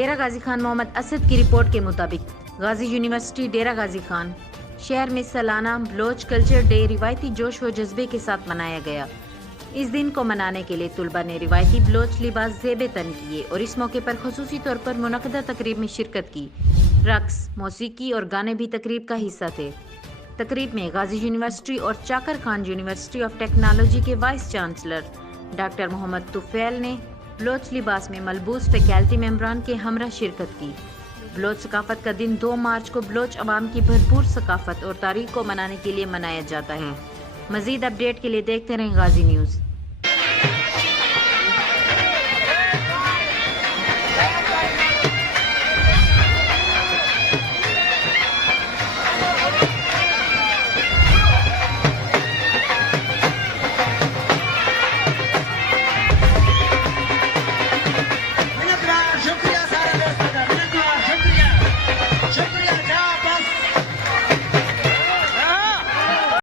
ڈیرہ غازی خان محمد اسد کی رپورٹ کے مطابق غازی یونیورسٹی ڈیرہ غازی خان شہر میں سالانہ بلوچ کلچر ڈے روایتی جوش و جذبے کے ساتھ منایا گیا۔ اس دن کو منانے کے لیے طلباء نے روایتی بلوچ لباس زیب تن کیے اور اس موقع پر خصوصی طور پر منعقدہ تقریب میں شرکت کی۔ رقص، موسیقی اور گانے بھی تقریب کا حصہ تھے۔ تقریب میں غازی یونیورسٹی اور چاکر خان یونیورسٹی آف ٹیکنالوجی کے وائس چانسلر ڈاکٹر محمد طفیل نے بلوچ لباس میں ملبوس فیکلٹی ممبران کے ہمراہ شرکت کی۔ بلوچ ثقافت کا دن 2 مارچ کو بلوچ عوام کی بھرپور ثقافت اور تاریخ کو منانے کے لیے منایا جاتا ہے۔ مزید اپڈیٹ کے لیے دیکھتے رہیں غازی نیوز۔